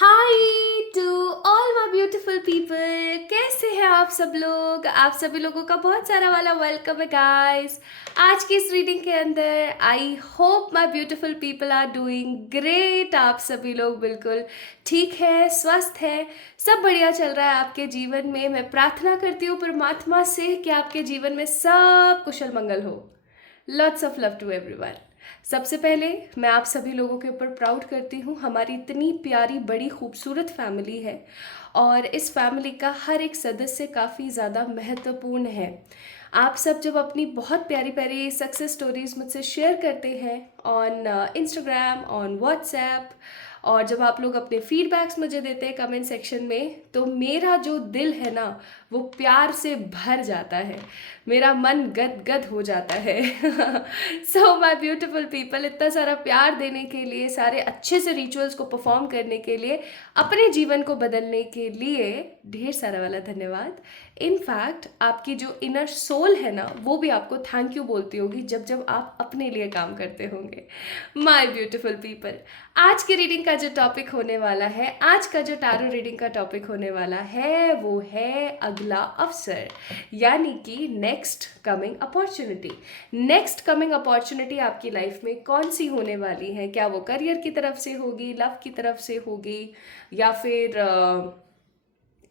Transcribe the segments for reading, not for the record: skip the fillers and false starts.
Hi to all my beautiful people. कैसे हैं आप सब लोग? आप सभी लोगों का बहुत सारा वाला वेलकम है गाइस। आज की इस रीडिंग के अंदर I hope my beautiful people are doing great. आप सभी लोग बिल्कुल ठीक है, स्वस्थ है, सब बढ़िया चल रहा है आपके जीवन में। मैं प्रार्थना करती हूँ परमात्मा से कि आपके जीवन में सब कुशल मंगल हो। Lots of love to everyone. सबसे पहले मैं आप सभी लोगों के ऊपर प्राउड करती हूँ। हमारी इतनी प्यारी बड़ी खूबसूरत फैमिली है और इस फैमिली का हर एक सदस्य काफ़ी ज़्यादा महत्वपूर्ण है। आप सब जब अपनी बहुत प्यारी प्यारी सक्सेस स्टोरीज मुझसे शेयर करते हैं ऑन इंस्टाग्राम, ऑन व्हाट्सएप, और जब आप लोग अपने फीडबैक्स मुझे देते हैं कमेंट सेक्शन में, तो मेरा जो दिल है ना वो प्यार से भर जाता है, मेरा मन गद गद हो जाता है। सो माय ब्यूटीफुल पीपल, इतना सारा प्यार देने के लिए, सारे अच्छे से रिचुअल्स को परफॉर्म करने के लिए, अपने जीवन को बदलने के लिए ढेर सारा वाला धन्यवाद। इनफैक्ट आपकी जो इनर सोल है ना वो भी आपको थैंक यू बोलती होगी जब जब आप अपने लिए काम करते होंगे। माय ब्यूटीफुल पीपल, आज की रीडिंग का जो टॉपिक होने वाला है, आज का जो टैरो रीडिंग का टॉपिक होने वाला है वो है अगला अवसर, यानी कि next coming opportunity. Next coming opportunity आपकी लाइफ में कौन सी होने वाली है? क्या वो करियर की तरफ से होगी, लव की तरफ से होगी, या फिर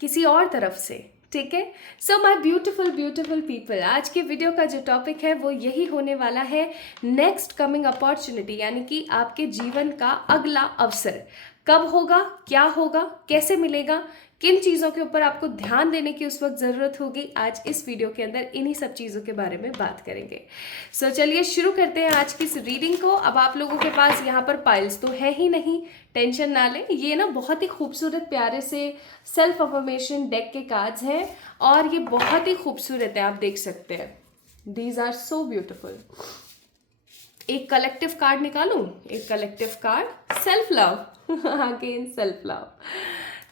किसी और तरफ से? ठीक है। So my beautiful beautiful people, आज के वीडियो का जो टॉपिक है वो यही होने वाला है, नेक्स्ट कमिंग अपॉर्चुनिटी, यानी कि आपके जीवन का अगला अवसर कब होगा, क्या होगा, कैसे मिलेगा, किन चीज़ों के ऊपर आपको ध्यान देने की उस वक्त ज़रूरत होगी। आज इस वीडियो के अंदर इन्हीं सब चीज़ों के बारे में बात करेंगे। सो चलिए शुरू करते हैं आज की इस रीडिंग को। अब आप लोगों के पास यहाँ पर पाइल्स तो है ही नहीं, टेंशन ना लें। ये ना बहुत ही खूबसूरत प्यारे से सेल्फ अफर्मेशन डेक के कार्ड्स हैं और ये बहुत ही खूबसूरत है, आप देख सकते हैं। These are so beautiful. एक कलेक्टिव कार्ड निकालूं, एक collective card, self love, again self love.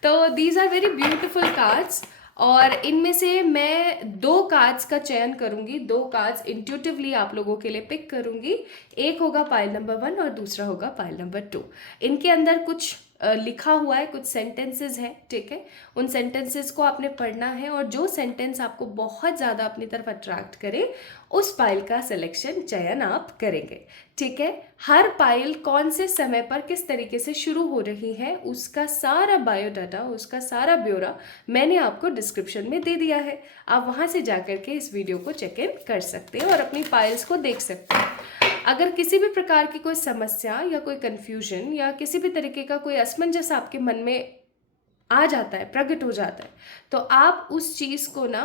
तो these are very beautiful cards और इनमें से मैं दो कार्ड्स का चयन करूंगी, दो कार्ड्स इंट्यूटिवली आप लोगों के लिए पिक करूंगी। एक होगा पाइल नंबर 1 और दूसरा होगा पाइल नंबर 2। इनके अंदर कुछ लिखा हुआ है, कुछ सेंटेंसेस हैं, ठीक है। उन सेंटेंसेस को आपने पढ़ना है और जो सेंटेंस आपको बहुत ज़्यादा अपनी तरफ अट्रैक्ट करे उस पाइल का सिलेक्शन, चयन आप करेंगे, ठीक है। हर पाइल कौन से समय पर किस तरीके से शुरू हो रही है उसका सारा बायोडाटा, उसका सारा ब्यौरा मैंने आपको डिस्क्रिप्शन में दे दिया है। आप वहाँ से जाकर के इस वीडियो को चेक इन कर सकते हैं और अपनी पाइल्स को देख सकते हैं। अगर किसी भी प्रकार की कोई समस्या या कोई कंफ्यूजन या किसी भी तरीके का कोई असमंजस आपके मन में आ जाता है, प्रकट हो जाता है, तो आप उस चीज़ को ना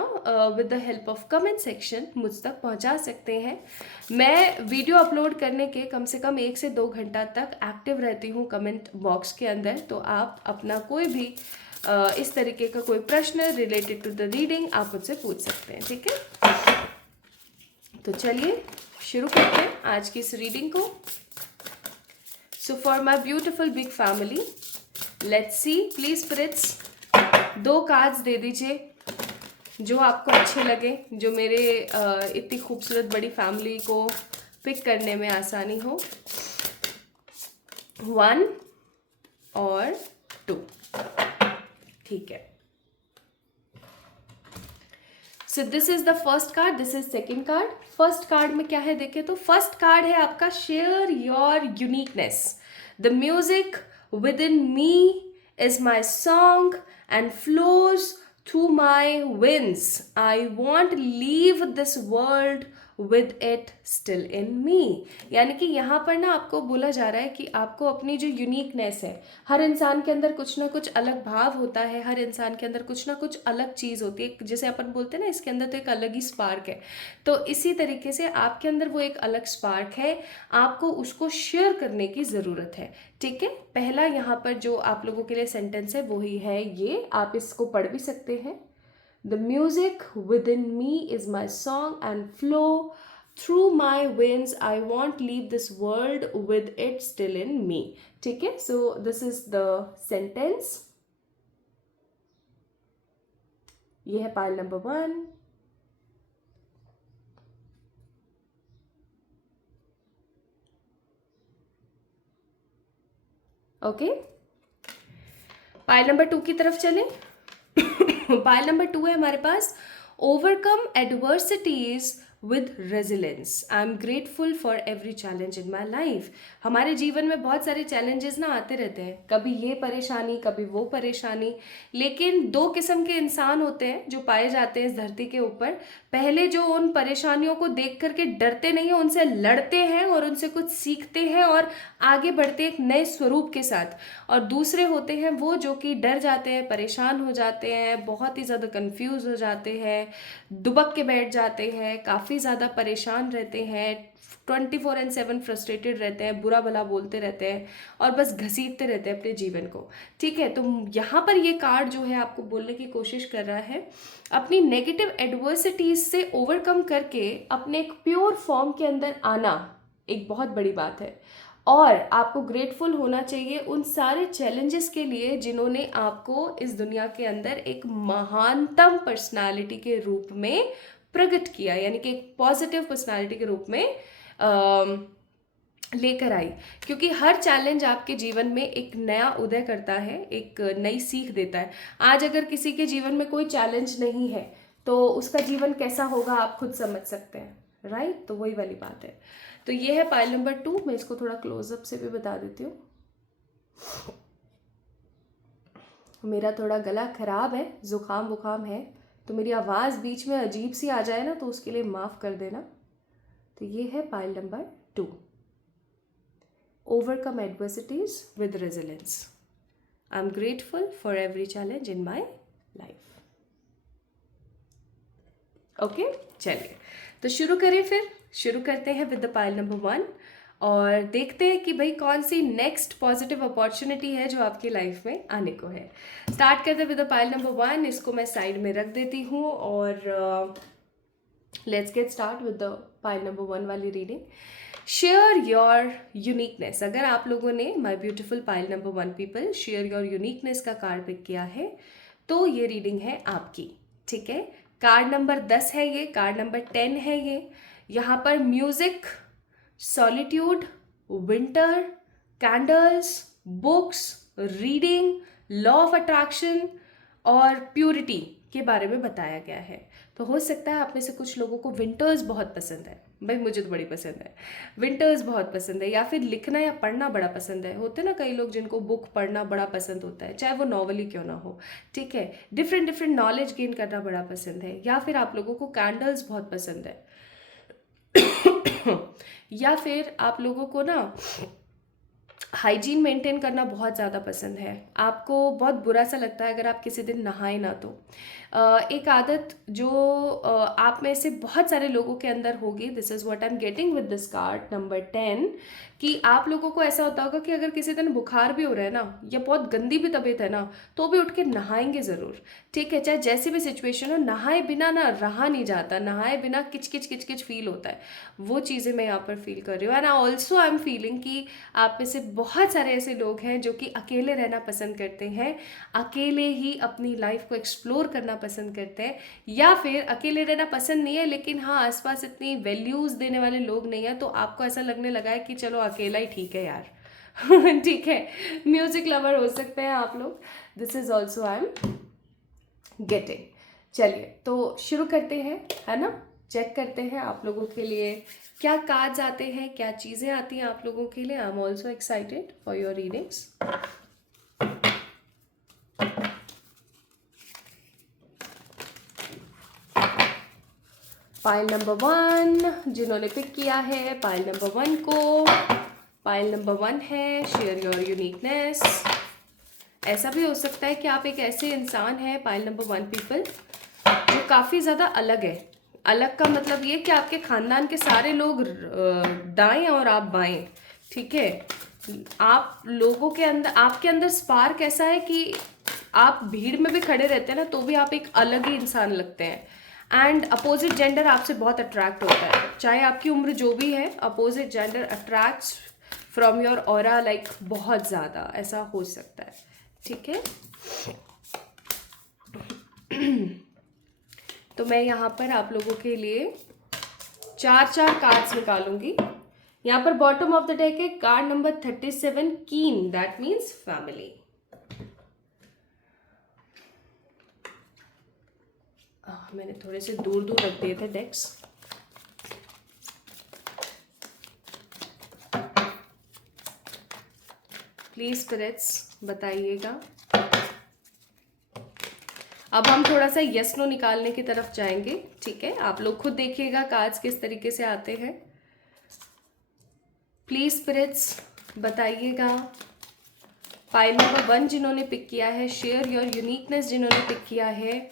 with the help of comment section मुझ तक पहुंचा सकते हैं। मैं वीडियो अपलोड करने के कम से कम 1 से 2 घंटा तक एक्टिव रहती हूँ कमेंट बॉक्स के अंदर, तो आप अपना कोई भी इस तरीके का कोई प्रश्न रिलेटेड टू द रीडिंग आप मुझसे पूछ सकते हैं, ठीक है। तो चलिए शुरू करते हैं आज की इस रीडिंग को। So for my beautiful big family, let's see, please spirits दो कार्ड्स दे दीजिए जो आपको अच्छे लगे, जो मेरे इतनी खूबसूरत बड़ी फैमिली को पिक करने में आसानी हो। 1 और 2, ठीक है। So this is the first card, this is second card. First card में क्या है देखें तो फर्स्ट कार्ड है आपका share your uniqueness. The music with in me is my song and flows through my winds. I won't leave this world with it still in me. यानी कि यहाँ पर ना आपको बोला जा रहा है कि आपको अपनी जो यूनिकनेस है, हर इंसान के अंदर कुछ ना कुछ अलग भाव होता है, हर इंसान के अंदर कुछ ना कुछ अलग चीज़ होती है, जैसे अपन बोलते हैं ना इसके अंदर तो एक अलग ही स्पार्क है, तो इसी तरीके से आपके अंदर वो एक अलग स्पार्क है, आपको उसको शेयर करने की ज़रूरत है, ठीक है। पहला यहाँ पर जो आप लोगों के लिए सेंटेंस है वही है ये, आप इसको पढ़ भी सकते हैं। The music within me is my song and flow through my winds. I won't leave this world with it still in me. ठीक है, so this is the sentence. ये है pile number 1। Okay, pile number 2 की तरफ चलें। Pile number 2 है हमारे पास, overcome adversities with resilience. I am grateful for every challenge in my life. हमारे जीवन में बहुत सारे चैलेंजेस ना आते रहते हैं, कभी ये परेशानी कभी वो परेशानी, लेकिन दो किस्म के इंसान होते हैं जो पाए जाते हैं इस धरती के ऊपर। पहले जो उन परेशानियों को देख करके डरते नहीं हैं, उनसे लड़ते हैं और उनसे कुछ सीखते हैं और आगे बढ़ते एक नए स्वरूप के साथ। और दूसरे होते हैं वो जो कि डर जाते हैं, परेशान हो जाते हैं, बहुत ही ज़्यादा कंफ्यूज हो जाते हैं, दुबक के बैठ जाते हैं, काफ़ी ज़्यादा परेशान रहते हैं, 24/7 फ्रस्ट्रेटेड रहते हैं, बुरा भला बोलते रहते हैं और बस घसीटते रहते हैं अपने जीवन को। ठीक है, तो यहाँ पर ये कार्ड जो है आपको बोलने की कोशिश कर रहा है, अपनी नेगेटिव एडवर्सिटीज से ओवरकम करके अपने एक प्योर फॉर्म के अंदर आना एक बहुत बड़ी बात है। और आपको ग्रेटफुल होना चाहिए उन सारे चैलेंजेस के लिए जिन्होंने आपको इस दुनिया के अंदर एक महानतम पर्सनालिटी के रूप में प्रकट किया, यानी कि एक पॉजिटिव पर्सनालिटी के रूप में लेकर आई। क्योंकि हर चैलेंज आपके जीवन में एक नया उदय करता है, एक नई सीख देता है। आज अगर किसी के जीवन में कोई चैलेंज नहीं है तो उसका जीवन कैसा होगा आप खुद समझ सकते हैं, राइट? तो वही वाली बात है। तो ये है पाइल नंबर 2। मैं इसको थोड़ा क्लोजअप से भी बता देती हूँ। मेरा थोड़ा गला खराब है, जुकाम बुखाम है, तो मेरी आवाज़ बीच में अजीब सी आ जाए ना तो उसके लिए माफ़ कर देना। तो ये है pile number 2, overcome adversities with resilience. I am grateful for every challenge in my life. Okay, चलिए तो शुरू करें। फिर शुरू करते हैं विद द पाइल नंबर 1 और देखते हैं कि भाई कौन सी नेक्स्ट पॉजिटिव अपॉर्चुनिटी है जो आपकी लाइफ में आने को है। स्टार्ट करते हैं विद द पाइल नंबर 1। इसको मैं साइड में रख देती हूँ और let's get start with the pile number 1 वाली रीडिंग। Share your uniqueness. अगर आप लोगों ने माई beautiful pile number 1 people share your uniqueness का कार्ड पिक किया है तो ये रीडिंग है आपकी। ठीक है, कार्ड नंबर 10 है ये, कार्ड नंबर 10 है ये। यहाँ पर music, solitude, winter, candles, books, reading, law of attraction और प्यूरिटी के बारे में बताया गया है। तो हो सकता है आप में से कुछ लोगों को विंटर्स बहुत पसंद है। भाई मुझे तो बड़ी पसंद है, विंटर्स बहुत पसंद है, या फिर लिखना या पढ़ना बड़ा पसंद है। होते ना कई लोग जिनको बुक पढ़ना बड़ा पसंद होता है, चाहे वो नॉवल ही क्यों ना हो। ठीक है, डिफरेंट नॉलेज गेन करना बड़ा पसंद है, या फिर आप लोगों को कैंडल्स बहुत पसंद है या फिर आप लोगों को ना हाइजीन मेंटेन करना बहुत ज़्यादा पसंद है। आपको बहुत बुरा सा लगता है अगर आप किसी दिन नहाए ना तो। एक आदत जो आप में से बहुत सारे लोगों के अंदर होगी, this is what I am getting with this card number 10, कि आप लोगों को ऐसा होता होगा कि अगर किसी दिन बुखार भी हो रहा है ना या बहुत गंदी भी तबीयत है ना तो भी उठ के नहाएंगे ज़रूर। ठीक है, चाहे जैसी भी सिचुएशन हो, नहाए बिना ना रहा नहीं जाता, नहाए बिना किच किच फील होता है। वो चीज़ें मैं यहाँ पर फील कर रही हूँ। And also I am feeling कि आप में से बहुत सारे ऐसे लोग हैं जो कि अकेले रहना पसंद करते हैं, अकेले ही अपनी लाइफ को एक्सप्लोर करना पसंद करते हैं, या फिर अकेले रहना पसंद नहीं है लेकिन हाँ आसपास इतनी वैल्यूज़ देने वाले लोग नहीं है तो आपको ऐसा लगने लगा है कि चलो अकेला ही ठीक है यार। ठीक है, म्यूजिक लवर हो सकते हैं आप लोग, this is also I am getting. चलिए तो शुरू करते हैं, है ना। चेक करते हैं आप लोगों के लिए क्या कार्ड्स आते हैं, क्या चीज़ें आती हैं आप लोगों के लिए। I am also excited for your readings. Pile number 1 जिन्होंने पिक किया है, पाइल नंबर 1 को, पाइल नंबर 1 है शेयर योर यूनिकनेस। ऐसा भी हो सकता है कि आप एक ऐसे इंसान हैं, पाइल नंबर 1 पीपल, जो काफ़ी ज़्यादा अलग है। अलग का मतलब ये कि आपके खानदान के सारे लोग दाएं और आप बाएं। ठीक है, आप लोगों के अंदर, आपके अंदर स्पार्क ऐसा है कि आप भीड़ में भी खड़े रहते हैं ना तो भी आप एक अलग ही इंसान लगते हैं। एंड अपोजिट जेंडर आपसे बहुत अट्रैक्ट होता है, चाहे आपकी उम्र जो भी है, opposite gender attracts from your aura, like बहुत ज़्यादा ऐसा हो सकता है। ठीक है, तो मैं यहाँ पर आप लोगों के लिए 4 कार्ड्स निकालूंगी। यहाँ पर बॉटम ऑफ द डेक है कार्ड नंबर 37 कीन, दैट मीन्स फैमिली। मैंने थोड़े से दूर दूर रख दिए थे डेक्स। प्लीज स्पिरिट्स बताइएगा। अब हम थोड़ा सा यस नो निकालने की तरफ जाएंगे, ठीक है? आप लोग खुद देखिएगा कार्ड्स किस तरीके से आते हैं। प्लीज स्पिरिट्स बताइएगा। पाइल नंबर 1 जिन्होंने पिक किया है, शेयर योर यूनिकनेस जिन्होंने पिक किया है,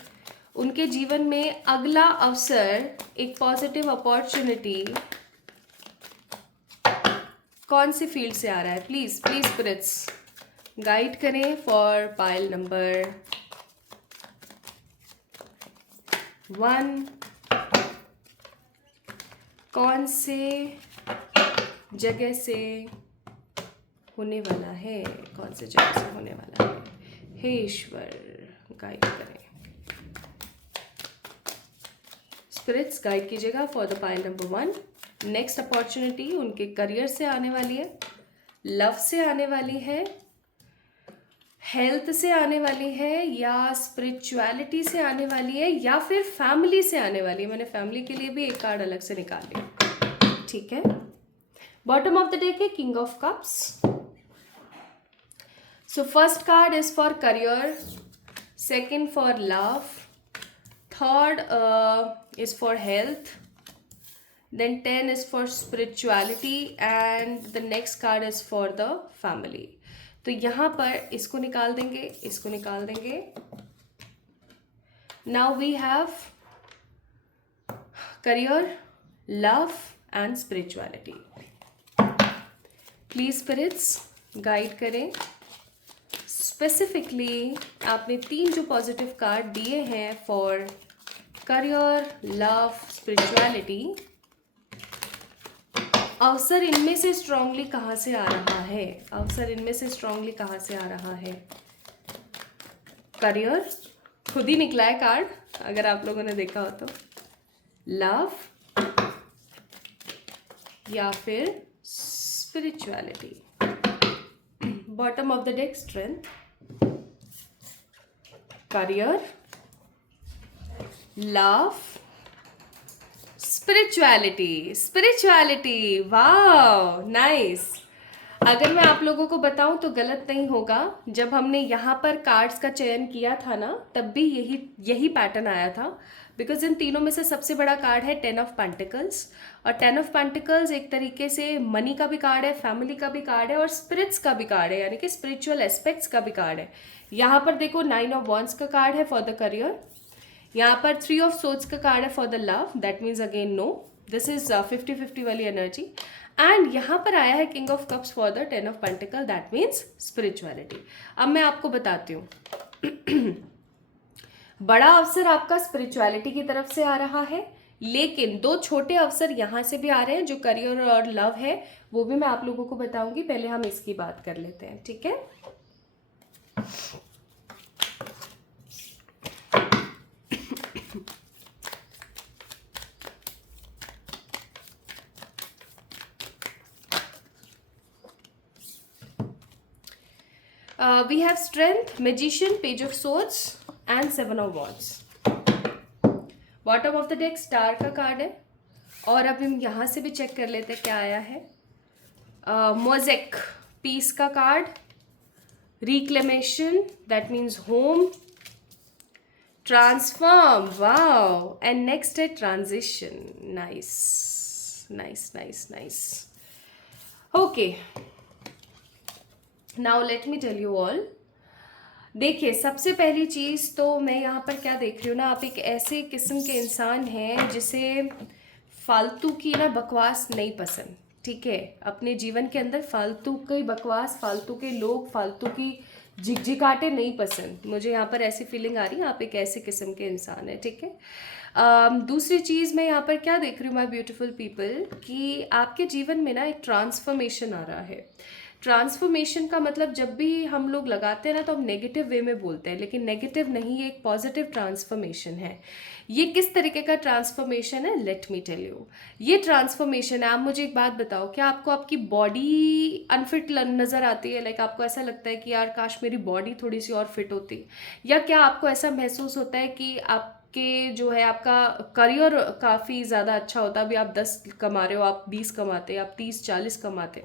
उनके जीवन में अगला अवसर, एक पॉजिटिव अपॉर्चुनिटी कौन से फील्ड से आ रहा है? प्लीज प्लीज स्पिरिट्स गाइड करें फॉर पाइल नंबर 1। कौन से जगह से होने वाला है? कौन से जगह से होने वाला है? हे ईश्वर गाइड करें। स्पिरिट्स गाइड कीजिएगा for the pile number 1। Next opportunity उनके करियर से आने वाली है, लव से आने वाली है, हेल्थ से आने वाली है, या स्पिरिचुअलिटी से आने वाली है, या फिर फैमिली से आने वाली है। मैंने फैमिली के लिए भी एक कार्ड अलग से निकाल लिया, ठीक है? बॉटम ऑफ द डेक है king of cups. So first card is for career, second for love, third is for health, then 10 is for spirituality and the next card is for the family. तो यहाँ पर इसको निकाल देंगे, इसको निकाल देंगे। Now we have career, love and spirituality. Please spirits guide करें। स्पेसिफिकली आपने 3 जो पॉजिटिव कार्ड दिए हैं फॉर करियर, लव, स्पिरिचुअलिटी, अवसर इनमें से स्ट्रांगली कहाँ से आ रहा है? अवसर इनमें से स्ट्रांगली कहाँ से आ रहा है? करियर खुद ही निकला है कार्ड, अगर आप लोगों ने देखा हो तो। लव या फिर spirituality. Bottom of the deck strength, career, love, spirituality. Spirituality, wow nice. अगर मैं आप लोगों को बताऊं तो गलत नहीं होगा, जब हमने यहाँ पर कार्ड्स का चयन किया था ना, तब भी यही पैटर्न आया था। बिकॉज इन तीनों में से सबसे बड़ा कार्ड है 10 ऑफ पेंटिकल्स, और 10 ऑफ पेंटिकल्स एक तरीके से मनी का भी कार्ड है, फैमिली का भी कार्ड है, और स्पिरिट्स का भी कार्ड है, यानी कि स्पिरिचुअल एस्पेक्ट्स का भी कार्ड है। यहाँ पर देखो 9 ऑफ वॉन्ड्स का कार्ड है फॉर द करियर, यहाँ पर 3 ऑफ सोर्ड्स का कार्ड है for the love, that means again no, this is 50-50 वाली एनर्जी। एंड यहाँ पर आया है king of cups for the 10 of pentacle, that means spirituality. अब मैं आपको बताती हूँ बड़ा अवसर आपका स्पिरिचुअलिटी की तरफ से आ रहा है, लेकिन 2 छोटे अवसर यहाँ से भी आ रहे हैं, जो करियर और लव है वो भी मैं आप लोगों को बताऊंगी। पहले हम इसकी बात कर लेते हैं, ठीक है? We have strength, magician, page of swords and 7 of wands. Bottom of the deck star का कार्ड है, और अब हम यहाँ से भी चेक कर लेते हैं क्या आया है। मोज़ेक, पीस का card, reclamation that means home, transform, wow, and next है transition. Nice nice nice nice. Okay, now let me tell you all. देखिए, सबसे पहली चीज़ तो मैं यहाँ पर क्या देख रही हूँ ना, आप एक ऐसे किस्म के इंसान हैं जिसे फालतू की ना बकवास नहीं पसंद, ठीक है? अपने जीवन के अंदर फालतू की बकवास, फालतू के लोग, फालतू की झिकझिकाटे नहीं पसंद। मुझे यहाँ पर ऐसी फीलिंग आ रही है, आप एक ऐसे किस्म के इंसान हैं, ठीक है? दूसरी चीज़ मैं यहाँ पर क्या देख रही हूँ माय ब्यूटीफुल पीपल, कि आपके जीवन में ना एक ट्रांसफॉर्मेशन आ रहा है। ट्रांसफॉर्मेशन का मतलब जब भी हम लोग लगाते हैं ना, तो हम नेगेटिव वे में बोलते हैं, लेकिन नेगेटिव नहीं, ये एक पॉजिटिव ट्रांसफॉर्मेशन है। ये किस तरीके का ट्रांसफॉर्मेशन है, लेट मी टेल यू। ये ट्रांसफॉर्मेशन है, आप मुझे एक बात बताओ, क्या आपको आपकी बॉडी अनफिट नज़र आती है? लाइक आपको ऐसा लगता है कि यार काश मेरी बॉडी थोड़ी सी और फिट होती, या क्या आपको ऐसा महसूस होता है कि आप आपके जो है आपका करियर काफ़ी ज़्यादा अच्छा होता है, अभी आप 10 कमा रहे हो, आप 20 कमाते, आप 30-40 कमाते,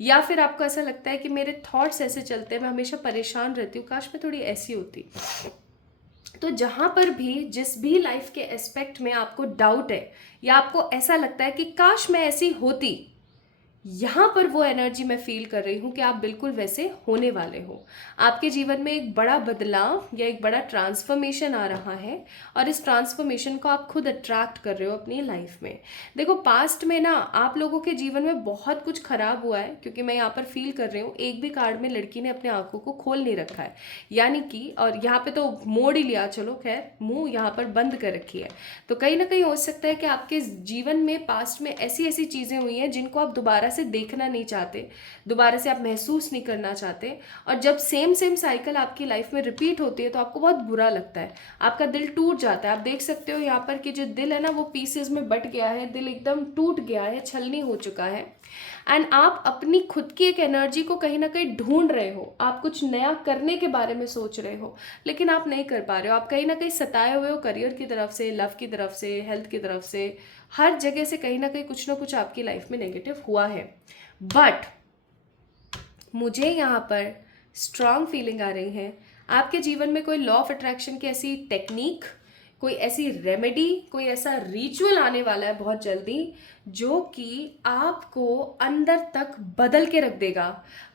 या फिर आपको ऐसा लगता है कि मेरे थॉट्स ऐसे चलते हैं, मैं हमेशा परेशान रहती हूँ, काश मैं थोड़ी ऐसी होती। तो जहाँ पर भी जिस भी लाइफ के एस्पेक्ट में आपको डाउट है या आपको ऐसा लगता है कि काश मैं ऐसी होती, यहाँ पर वो एनर्जी मैं फील कर रही हूँ कि आप बिल्कुल वैसे होने वाले हो। आपके जीवन में एक बड़ा बदलाव या एक बड़ा ट्रांसफॉर्मेशन आ रहा है और इस ट्रांसफॉर्मेशन को आप खुद अट्रैक्ट कर रहे हो अपनी लाइफ में। देखो पास्ट में ना आप लोगों के जीवन में बहुत कुछ खराब हुआ है, क्योंकि मैं यहाँ पर फील कर रही हूँ एक भी कार्ड में लड़की ने अपने आंखों को खोल नहीं रखा है, यानी कि, और यहाँ पे तो मोड़ ही लिया, चलो खैर मुंह यहाँ पर बंद कर रखी है। तो कहीं ना कहीं हो सकता है कि आपके जीवन में पास्ट में ऐसी ऐसी चीज़ें हुई हैं जिनको आप दोबारा से देखना नहीं चाहते, दोबारा से आप महसूस नहीं करना चाहते, और जब सेम सेम साइकिल आपकी लाइफ में रिपीट होती है तो आपको बहुत बुरा लगता है, आपका दिल टूट जाता है। आप देख सकते हो यहाँ पर कि जो दिल है ना वो पीसेस में बट गया है, दिल एकदम टूट गया है, छलनी हो चुका है। एंड आप अपनी खुद की एक एनर्जी को कहीं ना कहीं ढूंढ रहे हो, आप कुछ नया करने के बारे में सोच रहे हो, लेकिन आप नहीं कर पा रहे हो। आप कहीं ना कहीं सताए हुए हो, करियर की तरफ से, लव की तरफ से, हेल्थ की तरफ से, हर जगह से कहीं ना कहीं कुछ ना कुछ आपकी लाइफ में नेगेटिव हुआ है। बट मुझे यहाँ पर स्ट्रांग फीलिंग आ रही है, आपके जीवन में कोई लॉ ऑफ अट्रैक्शन की ऐसी टेक्निक, कोई ऐसी रेमेडी, कोई ऐसा रिचुअल आने वाला है बहुत जल्दी जो कि आपको अंदर तक बदल के रख देगा।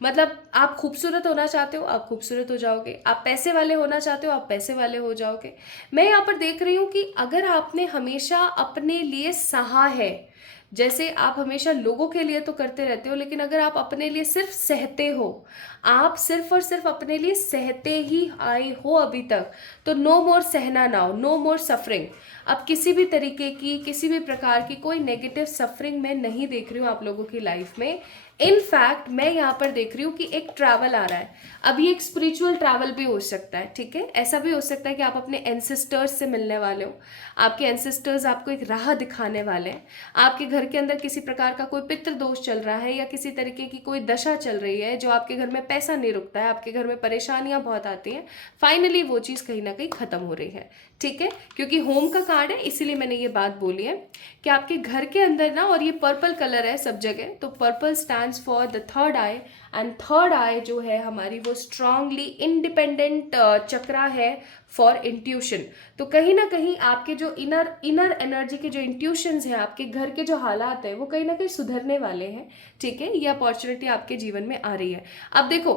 मतलब आप खूबसूरत होना चाहते हो, आप खूबसूरत हो जाओगे, आप पैसे वाले होना चाहते हो, आप पैसे वाले हो जाओगे। मैं यहाँ पर देख रही हूँ कि अगर आपने हमेशा अपने लिए सहा है, जैसे आप हमेशा लोगों के लिए तो करते रहते हो, लेकिन अगर आप अपने लिए सिर्फ सहते हो, आप सिर्फ और सिर्फ अपने लिए सहते ही आए हो अभी तक, तो नो मोर सहना नाउ, नो मोर सफरिंग। अब किसी भी तरीके की, किसी भी प्रकार की कोई नेगेटिव सफरिंग मैं नहीं देख रही हूँ आप लोगों की लाइफ में। इनफैक्ट मैं यहाँ पर देख रही हूँ कि एक ट्रैवल आ रहा है, अभी एक स्पिरिचुअल ट्रैवल भी हो सकता है, ठीक है। ऐसा भी हो सकता है कि आप अपने एंसेस्टर्स से मिलने वाले हो, आपके एंसेस्टर्स आपको एक राह दिखाने वाले हैं, आपके घर के अंदर किसी प्रकार का कोई पितृ दोष चल रहा है या किसी तरीके की कोई दशा चल रही है जो आपके घर में पैसा नहीं रुकता है, आपके घर में परेशानियां बहुत आती हैं, फाइनली वो चीज़ कहीं ना कहीं खत्म हो रही है, ठीक है। क्योंकि होम का कार्ड है इसीलिए मैंने ये बात बोली है कि आपके घर के अंदर ना, और ये पर्पल कलर है सब जगह, तो purple stands for the third eye, and third eye जो है हमारी वो स्ट्रांगली इंडिपेंडेंट चक्रा है फॉर इंट्यूशन। तो कहीं ना कहीं आपके जो इनर एनर्जी के जो इंट्यूशंस हैं, आपके घर के जो हालात हैं, वो कहीं ना कहीं सुधरने वाले हैं, ठीक है। ये अपॉर्चुनिटी आपके जीवन में आ रही है। अब देखो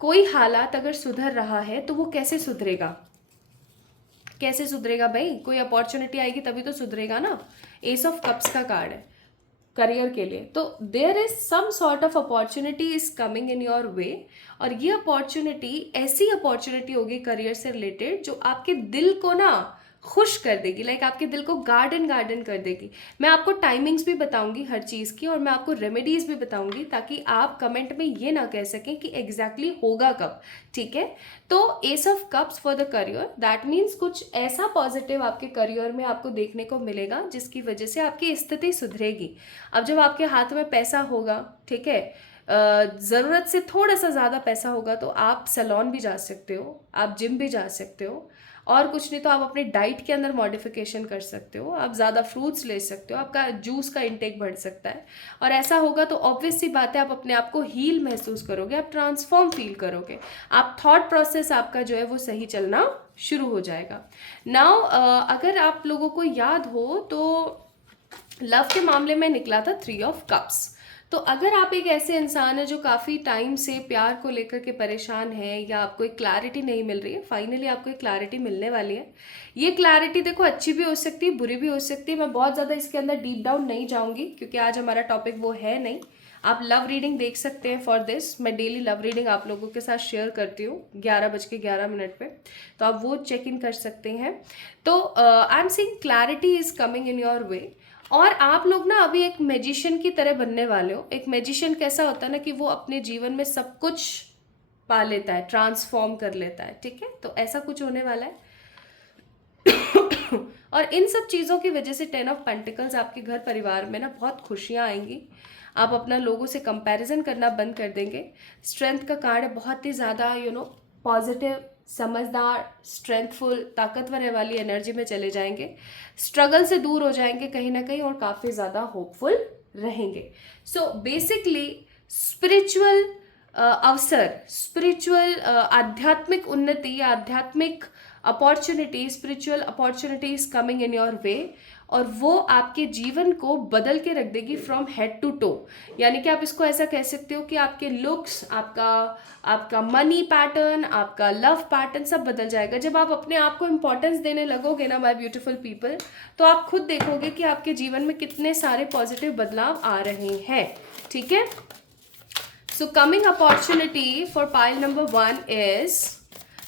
कोई हालात अगर सुधर रहा है तो वो कैसे सुधरेगा, कैसे सुधरेगा भाई, कोई अपॉर्चुनिटी आएगी तभी तो सुधरेगा ना। एस ऑफ कप्स का कार्ड है करियर के लिए, तो there is some sort of opportunity is coming in your way, और ये अपॉर्चुनिटी ऐसी अपॉर्चुनिटी होगी करियर से रिलेटेड जो आपके दिल को ना खुश कर देगी, लाइक आपके दिल को गार्डन गार्डन कर देगी। मैं आपको टाइमिंग्स भी बताऊंगी हर चीज़ की, और मैं आपको रेमेडीज भी बताऊंगी ताकि आप कमेंट में ये ना कह सकें कि एग्जैक्टली होगा कब, ठीक है। तो S of cups for the career, that means कुछ ऐसा पॉजिटिव आपके करियर में आपको देखने को मिलेगा जिसकी वजह से आपकी स्थिति सुधरेगी। अब जब आपके हाथ में पैसा होगा, ठीक है, ज़रूरत से थोड़ा सा ज़्यादा पैसा होगा, तो आप सैलून भी जा सकते हो, आप जिम भी जा सकते हो, और कुछ नहीं तो आप अपने डाइट के अंदर मॉडिफिकेशन कर सकते हो, आप ज़्यादा फ्रूट्स ले सकते हो, आपका जूस का इंटेक बढ़ सकता है। और ऐसा होगा तो ऑब्वियस सी बात है आप अपने आप को हील महसूस करोगे, आप ट्रांसफॉर्म फील करोगे, आप थॉट प्रोसेस आपका जो है वो सही चलना शुरू हो जाएगा। नाउ अगर आप लोगों को याद हो तो लव के मामले में निकला था 3 ऑफ कप्स। तो अगर आप एक ऐसे इंसान है जो काफ़ी टाइम से प्यार को लेकर के परेशान है या आपको एक क्लैरिटी नहीं मिल रही है, फाइनली आपको एक क्लैरिटी मिलने वाली है। ये क्लैरिटी देखो अच्छी भी हो सकती है, बुरी भी हो सकती है, मैं बहुत ज़्यादा इसके अंदर डीप डाउन नहीं जाऊँगी क्योंकि आज हमारा टॉपिक वो है नहीं। आप लव रीडिंग देख सकते हैं फॉर दिस, मैं डेली लव रीडिंग आप लोगों के साथ शेयर करती हूँ 11:11 पे, तो आप वो चेक इन कर सकते हैं। तो I am seeing clarity is coming in your way, और आप लोग ना अभी एक मैजिशियन की तरह बनने वाले हो। एक मैजिशियन कैसा होता है ना कि वो अपने जीवन में सब कुछ पा लेता है, ट्रांसफॉर्म कर लेता है, ठीक है। तो ऐसा कुछ होने वाला है और इन सब चीज़ों की वजह से 10 ऑफ पेंटिकल्स आपके घर परिवार में ना बहुत खुशियाँ आएंगी। आप अपना लोगों से कंपैरिजन करना बंद कर देंगे। स्ट्रेंथ का कार्ड है, बहुत ही ज़्यादा पॉजिटिव समझदार, स्ट्रेंथफुल, ताकतवर वाली एनर्जी में चले जाएंगे, स्ट्रगल से दूर हो जाएंगे कहीं ना कहीं, और काफ़ी ज़्यादा होपफुल रहेंगे. सो बेसिकली स्पिरिचुअल अवसर, स्पिरिचुअल आध्यात्मिक उन्नति या आध्यात्मिक opportunity, spiritual opportunities coming in your way, और वो आपके जीवन को बदल के रख देगी फ्रॉम हेड टू टो. यानी कि आप इसको ऐसा कह सकते हो कि आपके लुक्स, आपका मनी पैटर्न, आपका लव पैटर्न सब बदल जाएगा. जब आप अपने आप को इम्पोर्टेंस देने लगोगे ना माय ब्यूटीफुल पीपल, तो आप खुद देखोगे कि आपके जीवन में कितने सारे पॉजिटिव बदलाव आ रहे हैं. ठीक है. So coming opportunity for pile number 1 is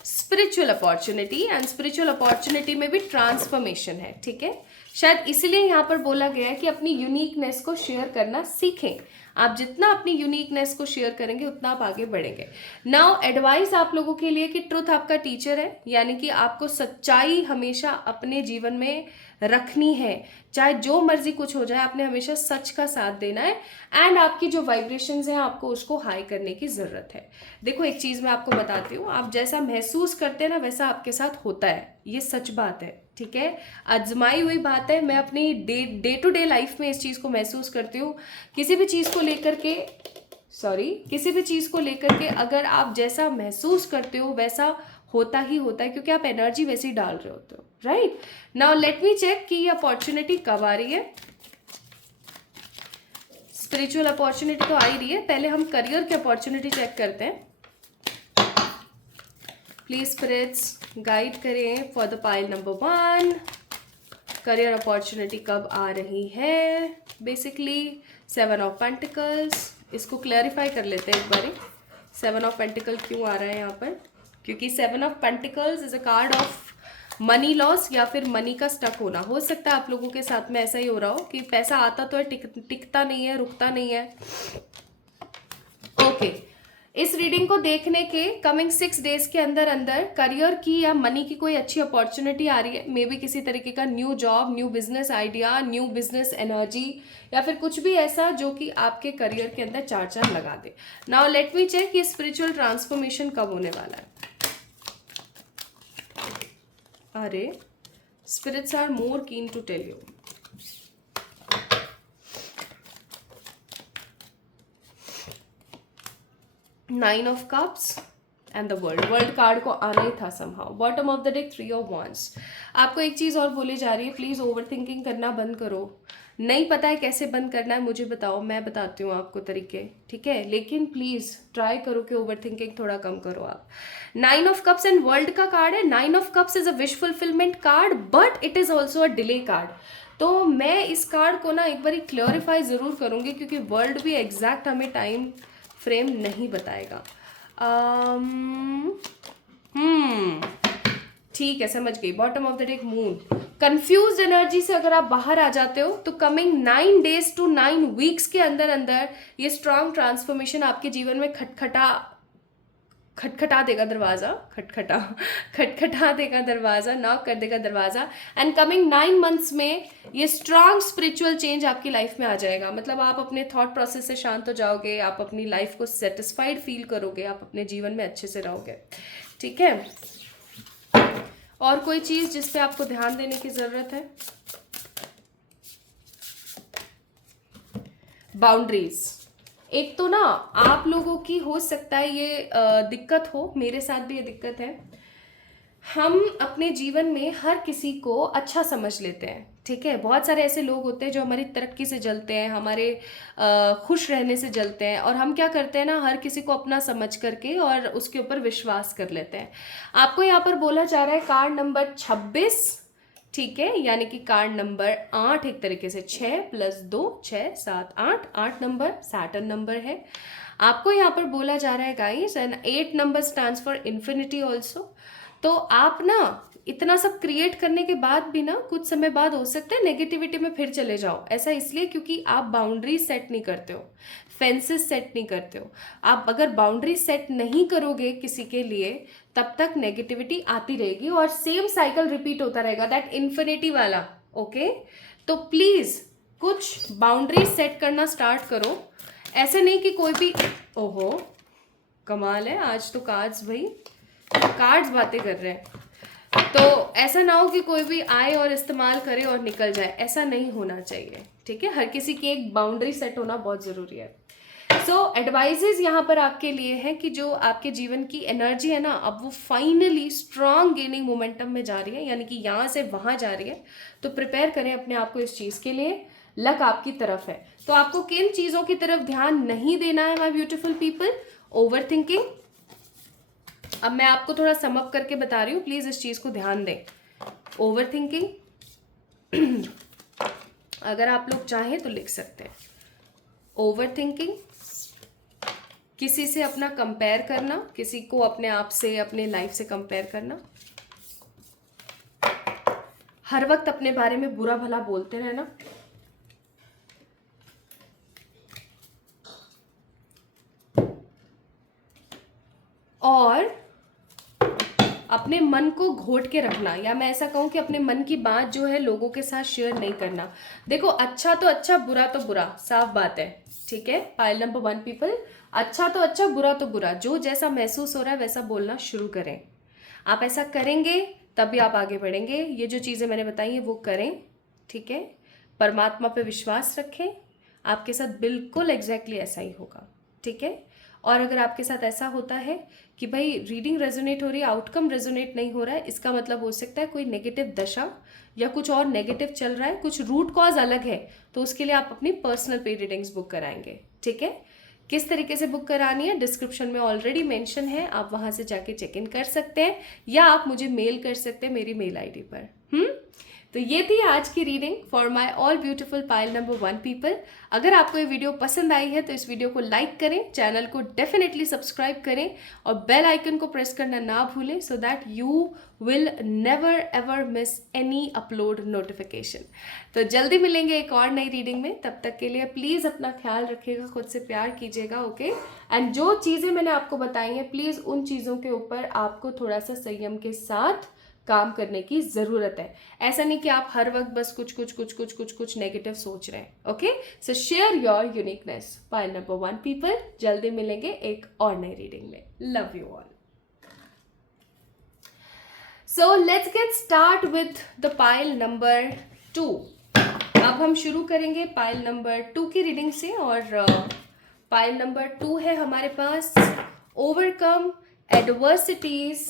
spiritual opportunity, and spiritual opportunity में भी ट्रांसफॉर्मेशन है. ठीक है. शायद इसलिए यहाँ पर बोला गया है कि अपनी यूनिकनेस को शेयर करना सीखें. आप जितना अपनी यूनिकनेस को शेयर करेंगे उतना आप आगे बढ़ेंगे. नाउ एडवाइस आप लोगों के लिए कि ट्रुथ आपका टीचर है, यानी कि आपको सच्चाई हमेशा अपने जीवन में रखनी है. चाहे जो मर्जी कुछ हो जाए, आपने हमेशा सच का साथ देना है. एंड आपकी जो वाइब्रेशंस हैं आपको उसको हाई करने की ज़रूरत है. देखो एक चीज़ मैं आपको बताती हूँ, आप जैसा महसूस करते हैं ना वैसा आपके साथ होता है. ये सच बात है. ठीक है. आजमाई हुई बात है. मैं अपनी डे टू डे लाइफ में इस चीज़ को महसूस करती हूँ. किसी भी चीज़ को लेकर के अगर आप जैसा महसूस करते हो वैसा होता ही होता है, क्योंकि आप एनर्जी वैसी डाल रहे होते हो. Right. Now let me check कि ये अपॉर्चुनिटी कब आ रही है. स्पिरिचुअल अपॉर्चुनिटी तो आ ही रही है. पहले हम करियर की अपॉर्चुनिटी चेक करते हैं. प्लीज स्पिरिट्स गाइड करें for the pile number 1. Career opportunity कब आ रही है. Basically 7 of pentacles. इसको क्लैरिफाई कर लेते हैं एक बारी. 7 ऑफ पेंटिकल क्यों आ रहा है यहाँ पर, क्योंकि 7 of pentacles is a card of money loss या फिर मनी का स्टक होना. हो सकता है आप लोगों के साथ में ऐसा ही हो रहा हो कि पैसा आता तो है, टिकता नहीं है, रुकता नहीं है. ओके. इस रीडिंग को देखने के कमिंग 6 डेज के अंदर अंदर करियर की या मनी की कोई अच्छी अपॉर्चुनिटी आ रही है. मे बी किसी तरीके का new job, new business idea, new business energy, या फिर कुछ भी ऐसा जो कि आपके करियर के अंदर चार चांद लगा दे. नाउ लेट मी चेक ये स्पिरिचुअल ट्रांसफॉर्मेशन कब होने वाला है. अरे spirits are more keen to tell you. Nine of Cups and the World card को आना ही था somehow. Bottom of the deck 3 of Wands. आपको एक चीज़ और बोली जा रही है, प्लीज़ ओवर थिंकिंग करना बंद करो. नहीं पता है कैसे बंद करना है, मुझे बताओ, मैं बताती हूँ आपको तरीके. ठीक है. लेकिन प्लीज़ ट्राई करो कि ओवर थिंकिंग थोड़ा कम करो आप. 9 ऑफ कप्स एंड वर्ल्ड का कार्ड है. 9 of cups is a wish fulfilment card, but it is also a delay card. तो मैं इस कार्ड को ना एक बार क्लियरिफाई ज़रूर करूँगी, क्योंकि वर्ल्ड भी एग्जैक्ट हमें टाइम फ्रेम नहीं बताएगा. ठीक है, समझ गई. Bottom of the deck moon. Confuse energy से अगर आप बाहर आ जाते हो तो कमिंग 9 days to 9 weeks के अंदर अंदर ये स्ट्रॉन्ग ट्रांसफॉर्मेशन आपके जीवन में खटखटा देगा दरवाज़ा. खटखटा देगा दरवाज़ा, नॉक कर देगा दरवाज़ा. एंड कमिंग 9 months में ये स्ट्रॉन्ग स्पिरिचुअल चेंज आपकी लाइफ में आ जाएगा. मतलब आप अपने थॉट प्रोसेस से शांत हो जाओगे, आप अपनी लाइफ को सेटिस्फाइड फील करोगे, आप अपने जीवन में अच्छे से रहोगे. ठीक है. और कोई चीज़ जिस पे आपको ध्यान देने की ज़रूरत है. बाउंड्रीज. एक तो ना आप लोगों की हो सकता है ये दिक्कत हो, मेरे साथ भी ये दिक्कत है. हम अपने जीवन में हर किसी को अच्छा समझ लेते हैं. ठीक है. बहुत सारे ऐसे लोग होते हैं जो हमारी तरक्की से जलते हैं, हमारे खुश रहने से जलते हैं, और हम क्या करते हैं ना, हर किसी को अपना समझ करके और उसके ऊपर विश्वास कर लेते हैं. आपको यहाँ पर बोला जा रहा है कार्ड नंबर 26. ठीक है. यानी कि कार्ड नंबर 8 एक तरीके से 6 + 2 6 7 8. 8 नंबर सैटर्न नंबर है. आपको यहाँ पर बोला जा रहा है guys, and 8 number stands for infinity also. तो आप ना इतना सब क्रिएट करने के बाद भी ना कुछ समय बाद हो सकता है नेगेटिविटी में फिर चले जाओ. ऐसा इसलिए क्योंकि आप बाउंड्री सेट नहीं करते हो, फेंसेस सेट नहीं करते हो. आप अगर बाउंड्री सेट नहीं करोगे किसी के लिए, तब तक नेगेटिविटी आती रहेगी और सेम साइकिल रिपीट होता रहेगा, दैट इन्फिनिटी वाला. ओके. तो प्लीज़ कुछ बाउंड्री सेट करना स्टार्ट करो. ऐसे नहीं कि कोई भी, ओहो कमाल है आज तो कार्ड्स भाई. कार्ड्स बातें कर रहे हैं, तो ऐसा ना हो कि कोई भी आए और इस्तेमाल करे और निकल जाए, ऐसा नहीं होना चाहिए, ठीक है। हर किसी की एक बाउंड्री सेट होना बहुत ज़रूरी है। सो एडवाइजेज यहाँ पर आपके लिए हैं कि जो आपके जीवन की एनर्जी है ना, अब वो फाइनली स्ट्रॉन्ग गेनिंग मोमेंटम में जा रही है, यानी कि यहाँ से वहाँ जा रही है। तो प्रिपेयर करें अपने आप को इस चीज़ के लिए, लक आपकी तरफ है। तो आपको किन चीज़ों की तरफ ध्यान नहीं देना है my beautiful people? Over thinking. अब मैं आपको थोड़ा समअप करके बता रही हूँ, प्लीज़ इस चीज़ को ध्यान दें। ओवर थिंकिंग अगर आप लोग चाहें तो लिख सकते हैं। ओवर थिंकिंग, किसी से अपना कंपेयर करना, किसी को अपने आप से, अपने लाइफ से कंपेयर करना, हर वक्त अपने बारे में बुरा भला बोलते रहना, और अपने मन को घोट के रखना, या मैं ऐसा कहूँ कि अपने मन की बात जो है लोगों के साथ शेयर नहीं करना। देखो, अच्छा तो अच्छा, बुरा तो बुरा, साफ बात है, ठीक है। पाइल नंबर 1 पीपल, अच्छा तो अच्छा, बुरा तो बुरा, जो जैसा महसूस हो रहा है वैसा बोलना शुरू करें। आप ऐसा करेंगे तभी आप आगे बढ़ेंगे। ये जो चीज़ें मैंने बताई हैं वो करें, ठीक है। परमात्मा पे विश्वास रखें, आपके साथ बिल्कुल एग्जैक्टली ऐसा ही होगा, ठीक है। और अगर आपके साथ ऐसा होता है कि भाई रीडिंग रेजोनेट हो रही है, आउटकम रेजोनेट नहीं हो रहा है, इसका मतलब हो सकता है कोई नेगेटिव दशा या कुछ और नेगेटिव चल रहा है, कुछ रूट कॉज अलग है, तो उसके लिए आप अपनी पर्सनल पे रीडिंग्स बुक कराएंगे, ठीक है। किस तरीके से बुक करानी है डिस्क्रिप्शन में ऑलरेडी मेंशन है, आप वहां से जाके चेक इन कर सकते हैं, या आप मुझे मेल कर सकते हैं मेरी मेल आईडी पर। तो ये थी आज की reading for my all beautiful pile number 1 people. अगर आपको ये वीडियो पसंद आई है तो इस वीडियो को लाइक करें, चैनल को डेफिनेटली सब्सक्राइब करें और बेल आइकन को प्रेस करना ना भूलें, so that you will never ever miss any upload notification. तो जल्दी मिलेंगे एक और नई रीडिंग में, तब तक के लिए प्लीज़ अपना ख्याल रखिएगा, खुद से प्यार कीजिएगा, ओके। एंड जो चीज़ें मैंने आपको बताई हैं, प्लीज़ उन चीज़ों के ऊपर आपको थोड़ा सा संयम के साथ काम करने की ज़रूरत है। ऐसा नहीं कि आप हर वक्त बस कुछ नेगेटिव सोच रहे हैं, okay. So share your uniqueness. Pile number 1 people, जल्दी मिलेंगे एक और नई रीडिंग में। Love you all. So let's get start with the pile number 2। अब हम शुरू करेंगे पाइल नंबर 2 की रीडिंग से, और पाइल नंबर 2 है हमारे पास overcome adversities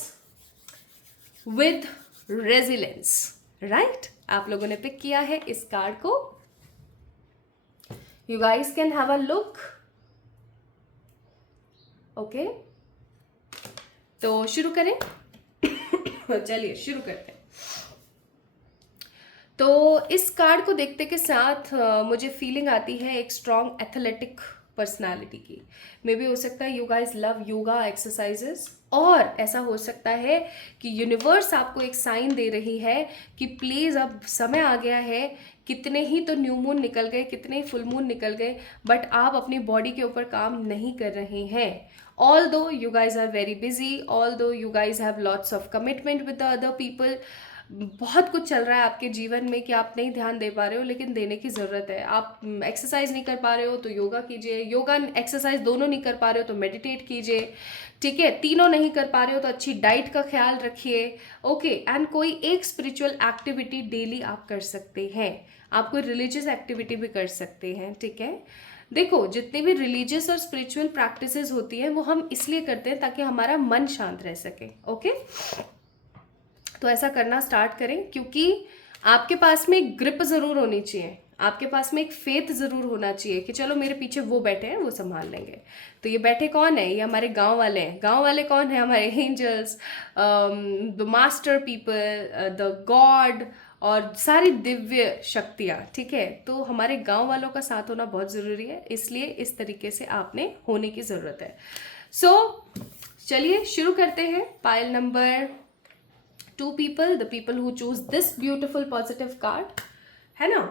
with resilience, right. आप लोगों ने पिक किया है इस कार्ड को। You guys can have a look, okay. तो शुरू करें। चलिए शुरू करते हैं। तो इस कार्ड को देखते के साथ मुझे फीलिंग आती है एक स्ट्रॉन्ग एथलेटिक पर्सनालिटी की। मे बी हो सकता है you guys love yoga exercises, और ऐसा हो सकता है कि यूनिवर्स आपको एक साइन दे रही है कि प्लीज़ अब समय आ गया है। कितने ही तो न्यू मून निकल गए, कितने ही फुल मून निकल गए, बट आप अपनी बॉडी के ऊपर काम नहीं कर रहे हैं। Although you guys are very busy, although you guys have lots of commitment with the other people, बहुत कुछ चल रहा है आपके जीवन में कि आप नहीं ध्यान दे पा रहे हो, लेकिन देने की ज़रूरत है। आप एक्सरसाइज नहीं कर पा रहे हो तो योगा कीजिए, योगा एक्सरसाइज दोनों नहीं कर पा रहे हो तो मेडिटेट कीजिए, ठीक है। तीनों नहीं कर पा रहे हो तो अच्छी डाइट का ख्याल रखिए, ओके। एंड कोई एक स्पिरिचुअल एक्टिविटी डेली आप कर सकते हैं, आप कोई रिलीजियस एक्टिविटी भी कर सकते हैं, ठीक है। देखो, जितनी भी रिलीजियस और स्पिरिचुअल प्रैक्टिसेस होती हैं वो हम इसलिए करते हैं ताकि हमारा मन शांत रह सके, ओके। तो ऐसा करना स्टार्ट करें, क्योंकि आपके पास में एक ग्रिप ज़रूर होनी चाहिए, आपके पास में एक फेथ ज़रूर होना चाहिए कि चलो मेरे पीछे वो बैठे हैं, वो संभाल लेंगे। तो ये बैठे कौन है? ये हमारे गांव वाले हैं। गांव वाले कौन है? हमारे angels, the master people, the god, और सारी दिव्य शक्तियाँ, ठीक है। तो हमारे गांव वालों का साथ होना बहुत ज़रूरी है, इसलिए इस तरीके से आपने होने की ज़रूरत है। सो चलिए शुरू करते हैं। Pile number 2 people, the people who choose this beautiful positive card, है ना।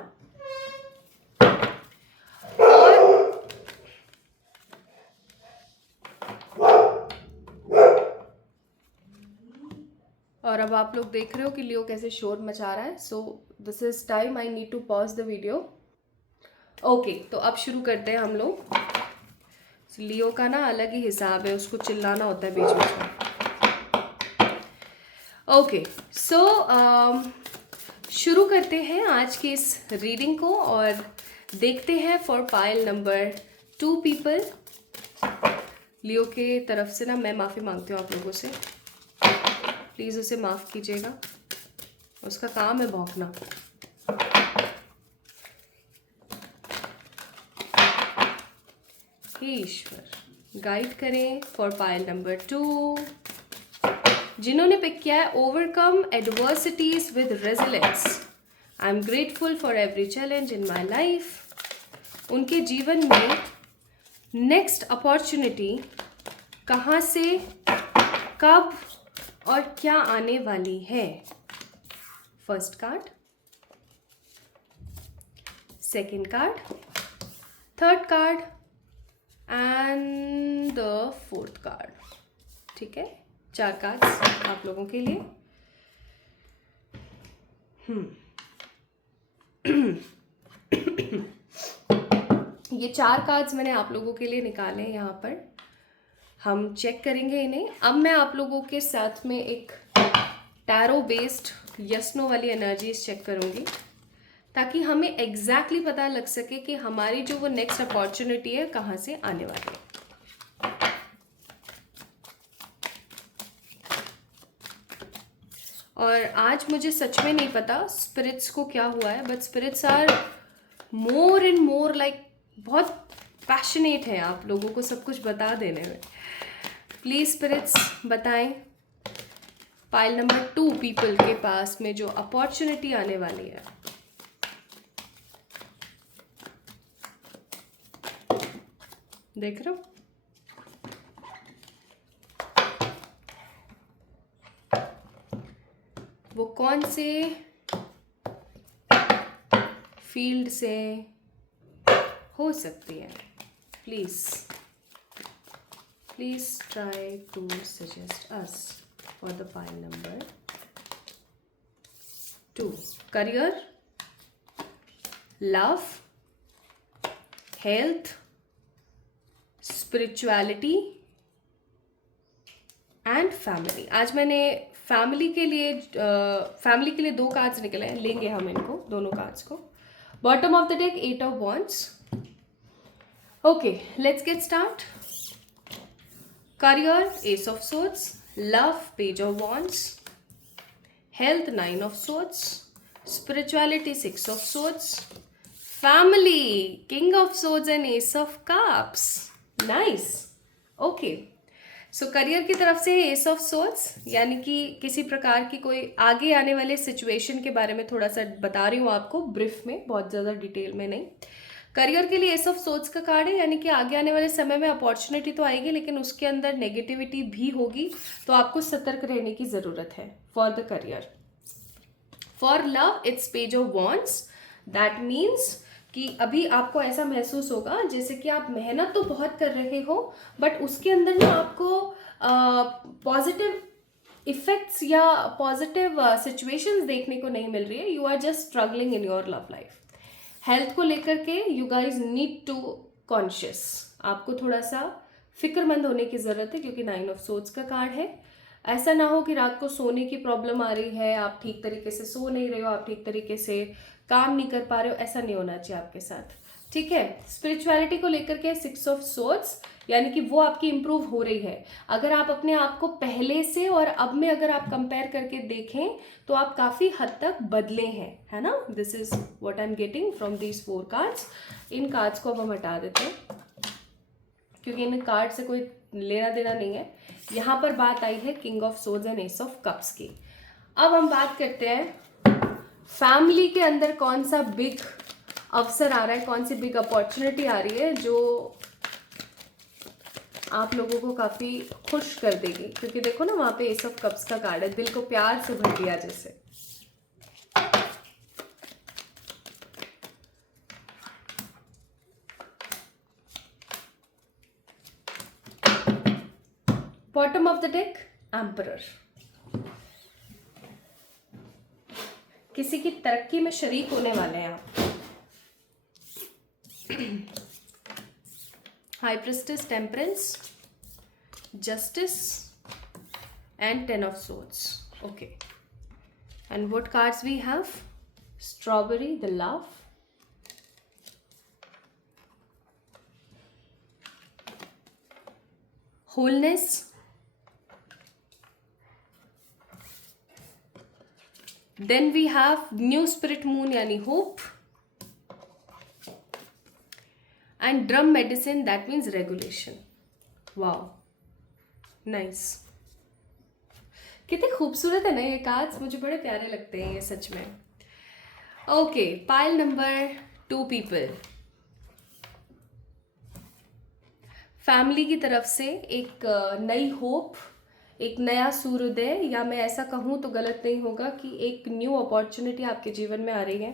और अब आप लोग देख रहे हो कि लियो कैसे शोर मचा रहा है। So this is time I need to pause the video, okay. तो अब शुरू करते हैं हम लोग। लियो का ना अलग ही हिसाब है, उसको चिल्लाना होता है बीच बीच में। ओके, सो शुरू करते हैं आज की इस रीडिंग को और देखते हैं फॉर पाइल नंबर 2 पीपल। लियो के तरफ से ना मैं माफ़ी मांगती हूँ आप लोगों से, प्लीज़ उसे माफ़ कीजिएगा, उसका काम है भौंकना। हे ईश्वर गाइड करें फॉर पाइल नंबर 2। जिन्होंने पिक किया है overcome adversities with resilience, I am grateful for every challenge in my life. उनके जीवन में नेक्स्ट अपॉर्चुनिटी कहाँ से, कब और क्या आने वाली है। First card, second card, third card and the fourth card. ठीक है, 4 कार्ड्स आप लोगों के लिए। ये 4 कार्ड्स मैंने आप लोगों के लिए निकाले हैं, यहाँ पर हम चेक करेंगे इन्हें। अब मैं आप लोगों के साथ में एक टैरो बेस्ड यस नो वाली एनर्जीज चेक करूँगी ताकि हमें एग्जैक्टली पता लग सके कि हमारी जो वो नेक्स्ट अपॉर्चुनिटी है कहाँ से आने वाली है। और आज मुझे सच में नहीं पता स्पिरिट्स को क्या हुआ है, but spirits are more and more like बहुत पैशनेट हैं आप लोगों को सब कुछ बता देने में। प्लीज़ स्पिरिट्स बताएं पाइल नंबर 2 पीपल के पास में जो अपॉर्चुनिटी आने वाली है। देख रहे हो, वो कौन से फील्ड से हो सकती है। Please try to suggest us for the pile number 2। Career, love, health, spirituality and family. आज मैंने फैमिली के लिए 2 कार्ड्स निकले हैं, लेंगे हम इनको दोनों कार्ड्स को। Bottom of the deck 8 of wands. Okay, let's get start. Career S of swords, love page of wands, health 9 of swords, spirituality 6 of swords, family king of swords and S of cups. Nice. Okay, so career की तरफ से S of swords, यानी कि किसी प्रकार की कोई आगे आने वाले सिचुएशन के बारे में थोड़ा सा बता रही हूँ आपको ब्रीफ में, बहुत ज़्यादा डिटेल में नहीं। करियर के लिए एस ऑफ सोर्ड्स का कार्ड है, यानी कि आगे आने वाले समय में अपॉर्चुनिटी तो आएगी लेकिन उसके अंदर नेगेटिविटी भी होगी, तो आपको सतर्क रहने की ज़रूरत है for the career. For love it's page of wands, that means कि अभी आपको ऐसा महसूस होगा जैसे कि आप मेहनत तो बहुत कर रहे हो बट उसके अंदर ना आपको पॉजिटिव इफेक्ट्स या पॉजिटिव सिचुएशंस देखने को नहीं मिल रही है। You are just struggling in your love life. Health को लेकर के you guys need to conscious, आपको थोड़ा सा फिक्रमंद होने की ज़रूरत है क्योंकि 9 ऑफ सोर्ड्स का कार्ड है। ऐसा ना हो कि रात को सोने की प्रॉब्लम आ रही है, आप ठीक तरीके से सो नहीं रहे हो, आप ठीक तरीके से काम नहीं कर पा रहे हो, ऐसा नहीं होना चाहिए आपके साथ। ठीक है, स्पिरिचुअलिटी को लेकर के 6 ऑफ सोर्ड्स, यानी कि वो आपकी इंप्रूव हो रही है। अगर आप अपने आप को पहले से और अब में अगर आप कंपेयर करके देखें तो आप काफ़ी हद तक बदले हैं, है ना। This is what I am getting from these 4 cards. In cards को अब हम हटा देते हैं क्योंकि इन कार्ड से कोई लेना देना नहीं है। यहाँ पर बात आई है king of swords and S of cups की। अब हम बात करते हैं फैमिली के अंदर कौन सा बिग अवसर आ रहा है, कौन सी बिग अपॉर्चुनिटी आ रही है जो आप लोगों को काफ़ी खुश कर देगी। क्योंकि देखो ना वहाँ पे एस ऑफ कप्स का कार्ड है, दिल को प्यार से भर दिया जैसे। Bottom of the deck emperor, किसी की तरक्की में शरीक होने वाले हैं आप। High priestess, temperance, justice and 10 of swords. Okay. And what cards we have? Strawberry, the love. Wholeness. Then we have new spirit moon yani hope. And drum medicine, that means regulation. Wow. Nice. कितने खूबसूरत है ना ये cards, मुझे बड़े प्यारे लगते हैं ये सच में. Okay, pile number 2 people. Family की तरफ से एक नई होप, एक नया सूर्योदय, या मैं ऐसा कहूँ तो गलत नहीं होगा कि एक न्यू अपॉर्चुनिटी आपके जीवन में आ रही है.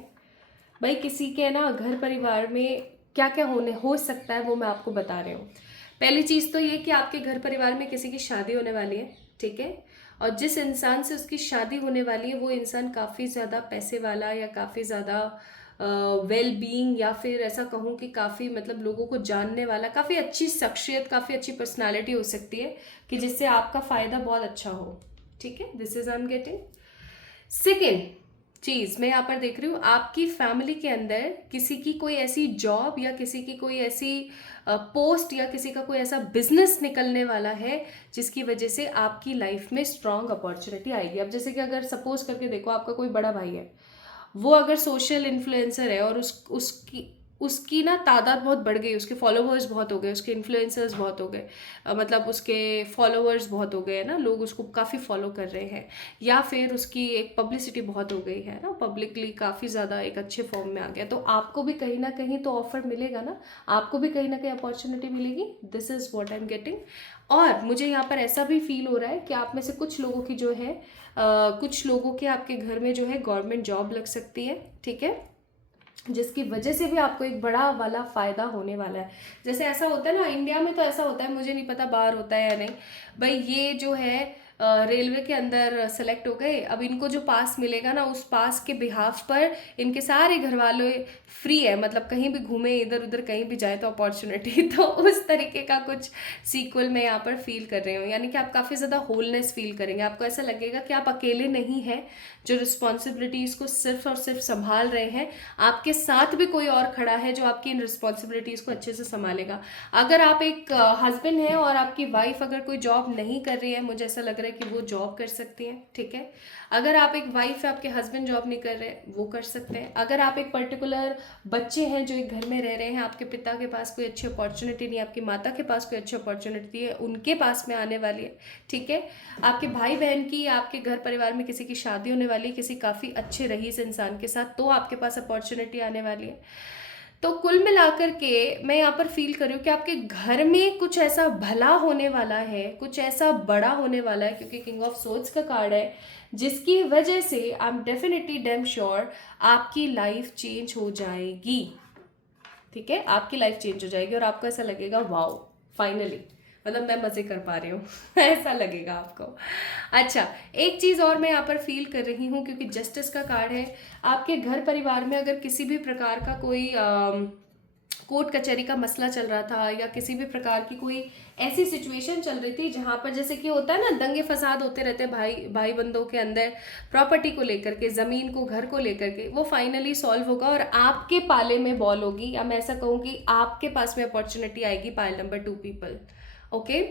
भाई किसी के ना घर परिवार में क्या क्या हो सकता है वो मैं आपको बता रही हूँ. पहली चीज़ तो ये कि आपके घर परिवार में किसी की शादी होने वाली है, ठीक है. और जिस इंसान से उसकी शादी होने वाली है वो इंसान काफ़ी ज़्यादा पैसे वाला या काफ़ी ज़्यादा वेल बीइंग, या फिर ऐसा कहूँ कि काफ़ी मतलब लोगों को जानने वाला, काफ़ी अच्छी शख्सियत, काफ़ी अच्छी पर्सनालिटी हो सकती है कि जिससे आपका फ़ायदा बहुत अच्छा हो, ठीक है. This is I am getting. Second चीज़ मैं यहाँ पर देख रही हूँ, आपकी फैमिली के अंदर किसी की कोई ऐसी जॉब या किसी की कोई ऐसी पोस्ट या किसी का कोई ऐसा बिजनेस निकलने वाला है जिसकी वजह से आपकी लाइफ में स्ट्रांग अपॉर्चुनिटी आएगी. अब जैसे कि अगर सपोज करके देखो, आपका कोई बड़ा भाई है, वो अगर सोशल इन्फ्लुएंसर है और उसकी ना तादाद बहुत बढ़ गई, उसके फॉलोवर्स बहुत हो गए, उसके इन्फ्लुएंसर्स बहुत हो गए, मतलब उसके फॉलोवर्स बहुत हो गए ना, लोग उसको काफ़ी फॉलो कर रहे हैं, या फिर उसकी एक पब्लिसिटी बहुत हो गई है ना, पब्लिकली काफ़ी ज़्यादा एक अच्छे फॉर्म में आ गया, तो आपको भी कहीं ना कहीं तो ऑफर मिलेगा ना, आपको भी कहीं ना कहीं अपॉर्चुनिटी मिलेगी. This is what I am getting. और मुझे यहाँ पर ऐसा भी फील हो रहा है कि आप में से कुछ लोगों की जो है कुछ लोगों के आपके घर में जो है गवर्नमेंट जॉब लग सकती है, ठीक है, जिसकी वजह से भी आपको एक बड़ा वाला फ़ायदा होने वाला है. जैसे ऐसा होता है ना, इंडिया में तो ऐसा होता है, मुझे नहीं पता बाहर होता है या नहीं. भाई ये जो है रेलवे के अंदर सेलेक्ट हो गए, अब इनको जो पास मिलेगा ना, उस पास के बिहाफ पर इनके सारे घर वाले फ्री है, मतलब कहीं भी घूमे इधर उधर कहीं भी जाए तो अपॉर्चुनिटी. तो उस तरीके का कुछ सीक्वल मैं यहाँ पर फील कर रही हूँ, यानी कि आप काफ़ी ज़्यादा होलनेस फील करेंगे. आपको ऐसा लगेगा कि आप अकेले नहीं हैं जो रिस्पॉन्सिबिलिटीज़ को सिर्फ और सिर्फ संभाल रहे हैं, आपके साथ भी कोई और खड़ा है जो आपकी इन रिस्पॉन्सिबिलिटीज़ को अच्छे से संभालेगा. अगर आप एक हस्बैंड हैं और आपकी वाइफ अगर कोई जॉब नहीं कर रही है, मुझे ऐसा लग रहा है कि वो जॉब कर सकती हैं, ठीक है. अगर आप एक वाइफ है, आपके हस्बैंड जॉब नहीं कर रहे, वो कर सकते हैं. अगर आप एक पर्टिकुलर बच्चे हैं जो एक घर में रह रहे हैं, आपके पिता के पास कोई अच्छी अपॉर्चुनिटी नहीं, आपकी माता के पास कोई अच्छी अपॉर्चुनिटी है, उनके पास में आने वाली है, ठीक है. आपके भाई बहन की, आपके घर परिवार में किसी की शादी होने वाली है किसी काफ़ी अच्छे रईस इंसान के साथ, तो आपके पास अपॉर्चुनिटी आने वाली है. तो कुल मिलाकर के मैं यहाँ पर फील कर रही हूँ कि आपके घर में कुछ ऐसा भला होने वाला है, कुछ ऐसा बड़ा होने वाला है, क्योंकि किंग ऑफ सोर्ड्स का कार्ड है, जिसकी वजह से I am definitely damn sure आपकी लाइफ चेंज हो जाएगी, ठीक है. आपकी लाइफ चेंज हो जाएगी और आपको ऐसा लगेगा वाओ फाइनली, मतलब मैं मज़े कर पा रही हूँ. ऐसा लगेगा आपको. अच्छा, एक चीज़ और मैं यहाँ पर फील कर रही हूँ, क्योंकि जस्टिस का कार्ड है, आपके घर परिवार में अगर किसी भी प्रकार का कोई कोर्ट कचहरी का मसला चल रहा था, या किसी भी प्रकार की कोई ऐसी सिचुएशन चल रही थी जहाँ पर जैसे कि होता है ना, दंगे फसाद होते रहते हैं भाई बंदों के अंदर, प्रॉपर्टी को लेकर के, ज़मीन को, घर को लेकर के, वो फाइनली सॉल्व होगा और आपके पाले में बॉल होगी, या मैं ऐसा कहूँ कि आपके पास में अपॉर्चुनिटी आएगी. Pile number 2 people. Okay.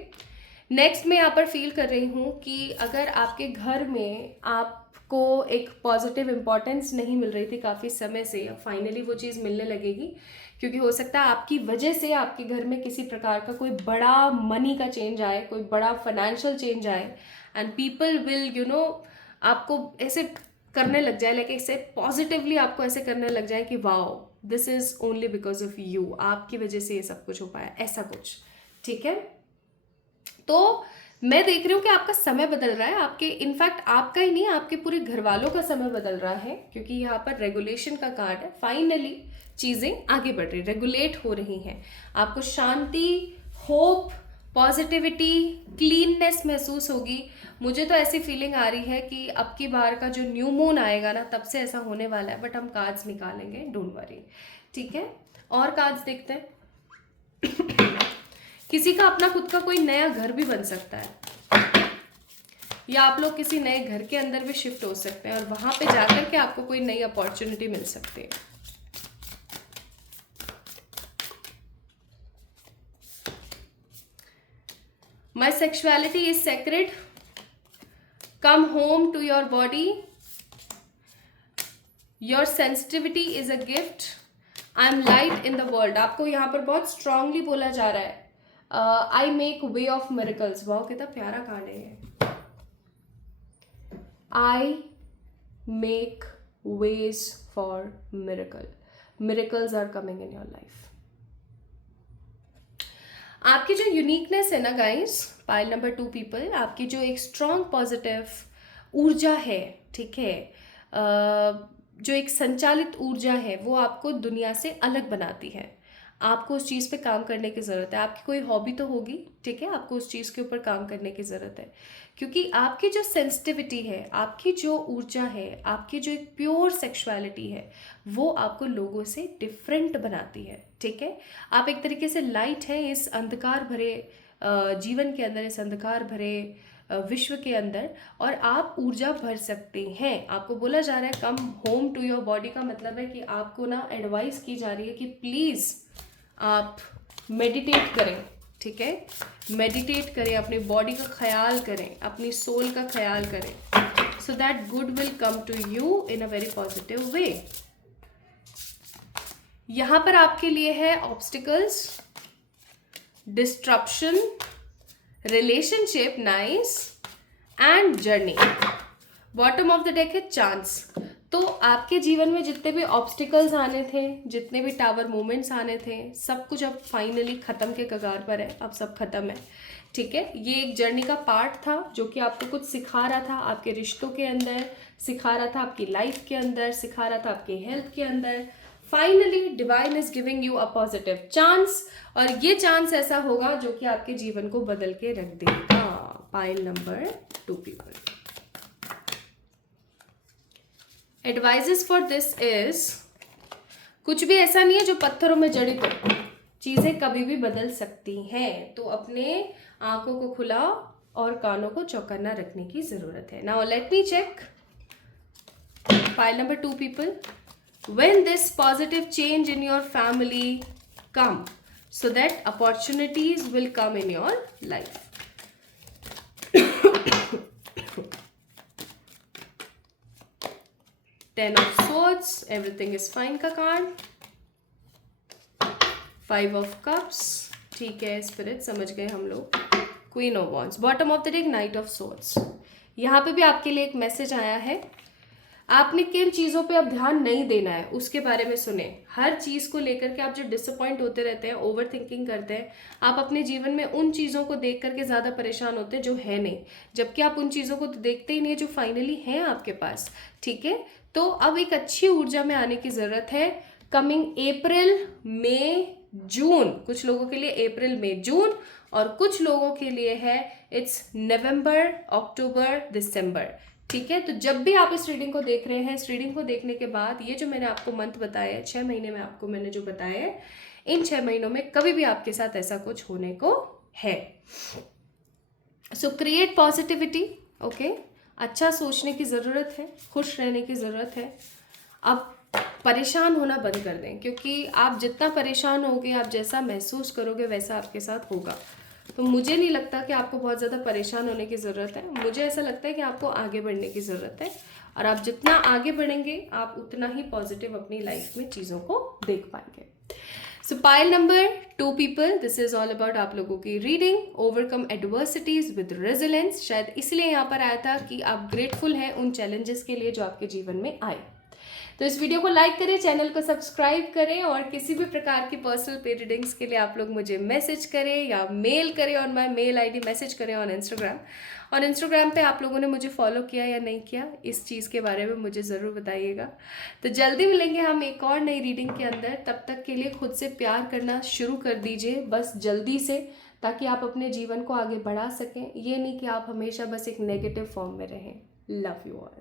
Next मैं यहाँ पर फील कर रही हूँ कि अगर आपके घर में आपको एक पॉजिटिव इम्पॉर्टेंस नहीं मिल रही थी काफ़ी समय से, फाइनली वो चीज़ मिलने लगेगी, क्योंकि हो सकता है आपकी वजह से आपके घर में किसी प्रकार का कोई बड़ा मनी का चेंज आए, कोई बड़ा फाइनेंशियल चेंज आए, एंड पीपल विल आपको ऐसे करने लग जाए, लाइक ऐसे पॉजिटिवली आपको ऐसे करने लग जाए कि wow this is only because of you, आपकी वजह से ये सब कुछ हो पाया, ऐसा कुछ, ठीक है. तो मैं देख रही हूँ कि आपका समय बदल रहा है, आपके इनफैक्ट आपका ही नहीं, आपके पूरे घर वालों का समय बदल रहा है, क्योंकि यहाँ पर रेगुलेशन का कार्ड है. फाइनली चीज़ें आगे बढ़ रही, रेगुलेट हो रही हैं, आपको शांति, होप, पॉजिटिविटी, क्लीननेस महसूस होगी. मुझे तो ऐसी फीलिंग आ रही है कि अब की बार का जो न्यू मून आएगा ना, तब से ऐसा होने वाला है, बट हम कार्ड्स निकालेंगे, डोंट वरी, ठीक है. और कार्ड्स देखते हैं. किसी का अपना खुद का कोई नया घर भी बन सकता है. या आप लोग किसी नए घर के अंदर भी शिफ्ट हो सकते हैं और वहाँ पे जाकर के आपको कोई नई अपॉर्चुनिटी मिल सकती है। My sexuality is sacred. Come home to your body. Your sensitivity is a gift. I am light in the world. आपको यहाँ पर बहुत स्ट्रांगली बोला जा रहा है, I make way of miracles. वाह कितना प्यारा कार्ड है ये। I make ways for miracle. Miracles are coming in your life. आपकी जो यूनिकनेस है ना गाइस, पाइल नंबर 2 पीपल, आपकी जो एक स्ट्रॉन्ग पॉजिटिव ऊर्जा है, ठीक है, जो एक संचालित ऊर्जा है, वो आपको दुनिया से अलग बनाती है। आपको उस चीज़ पे काम करने की ज़रूरत है। आपकी कोई हॉबी तो होगी, ठीक है, आपको उस चीज़ के ऊपर काम करने की ज़रूरत है, क्योंकि आपकी जो सेंसिटिविटी है, आपकी जो ऊर्जा है, आपकी जो एक प्योर सेक्सुअलिटी है, वो आपको लोगों से डिफरेंट बनाती है, ठीक है। आप एक तरीके से लाइट है इस अंधकार भरे जीवन के अंदर, इस अंधकार भरे विश्व के अंदर, और आप ऊर्जा भर सकते हैं। आपको बोला जा रहा है come home to your body, का मतलब है कि आपको ना एडवाइस की जा रही है कि प्लीज़ आप मेडिटेट करें, ठीक है, मेडिटेट करें, अपनी बॉडी का ख्याल करें, अपनी सोल का ख्याल करें, so that good will come to you in a very positive way. यहाँ पर आपके लिए है obstacles, disruption, relationship nice and journey. Bottom of the deck है चांस। तो आपके जीवन में जितने भी ऑब्स्टिकल्स आने थे, जितने भी टावर मूवमेंट्स आने थे, सब कुछ अब फाइनली ख़त्म के कगार पर है, अब सब खत्म है, ठीक है। ये एक जर्नी का पार्ट था जो कि आपको कुछ सिखा रहा था, आपके रिश्तों के अंदर सिखा रहा था, आपकी लाइफ के अंदर सिखा रहा था, आपके हेल्थ के अंदर। Finally divine is giving you a positive chance, और ये चांस ऐसा होगा जो कि आपके जीवन को बदल के रख देगा। Pile number 2 people, advises for this is, कुछ भी ऐसा नहीं है जो पत्थरों में जड़ित हो, चीज़ें कभी भी बदल सकती हैं, तो अपने आंखों को खुला और कानों को चौकन्ना रखने की ज़रूरत है। Now let me check pile number 2 people, when this positive change in your family come, so that opportunities will come in your life. Ten of Swords, everything is fine का कार्ड। 5 of Cups, ठीक है, spirit समझ गए हम लोग। Queen of Wands, bottom of the deck Knight of Swords। यहाँ पे भी आपके लिए एक मैसेज आया है, आपने किन चीज़ों पे अब ध्यान नहीं देना है उसके बारे में सुने। हर चीज़ को लेकर के आप जो डिसअपॉइंट होते रहते हैं, ओवर थिंकिंग करते हैं, आप अपने जीवन में उन चीज़ों को देख करके ज़्यादा परेशान होते हैं जो है नहीं, जबकि आप उन चीज़ों को तो देखते ही नहीं है जो फाइनली हैं आपके पास, ठीक है। तो अब एक अच्छी ऊर्जा में आने की ज़रूरत है। कमिंग अप्रैल, मई, जून, कुछ लोगों के लिए अप्रैल, मई, जून, और कुछ लोगों के लिए है इट्स नवंबर, अक्टूबर, दिसंबर, ठीक है। तो जब भी आप इस रीडिंग को देख रहे हैं, इस रीडिंग को देखने के बाद ये जो मैंने आपको मंथ बताया है, 6 महीने में आपको मैंने जो बताया है, इन 6 महीनों में कभी भी आपके साथ ऐसा कुछ होने को है। सो क्रिएट पॉजिटिविटी, ओके, अच्छा सोचने की ज़रूरत है, खुश रहने की ज़रूरत है। अब परेशान होना बंद कर दें, क्योंकि आप जितना परेशान होगे, आप जैसा महसूस करोगे वैसा आपके साथ होगा। तो मुझे नहीं लगता कि आपको बहुत ज़्यादा परेशान होने की ज़रूरत है, मुझे ऐसा लगता है कि आपको आगे बढ़ने की ज़रूरत है, और आप जितना आगे बढ़ेंगे आप उतना ही पॉजिटिव अपनी लाइफ में चीज़ों को देख पाएंगे। सो pile number 2 people, this is all about आप लोगों की reading, overcome adversities with resilience. शायद इसलिए यहाँ पर आया था कि आप ग्रेटफुल हैं उन चैलेंजेस के लिए जो आपके जीवन में आए। तो इस वीडियो को लाइक करें, चैनल को सब्सक्राइब करें, और किसी भी प्रकार की पर्सनल पे रीडिंग्स के लिए आप लोग मुझे मैसेज करें या मेल करें on my mail ID, message करें ऑन इंस्टाग्राम। और इंस्टाग्राम पे आप लोगों ने मुझे फॉलो किया या नहीं किया, इस चीज़ के बारे में मुझे ज़रूर बताइएगा। तो जल्दी मिलेंगे हम एक और नई रीडिंग के अंदर, तब तक के लिए खुद से प्यार करना शुरू कर दीजिए, बस जल्दी से, ताकि आप अपने जीवन को आगे बढ़ा सकें। ये नहीं कि आप हमेशा बस एक नेगेटिव फॉर्म में रहें। Love you all.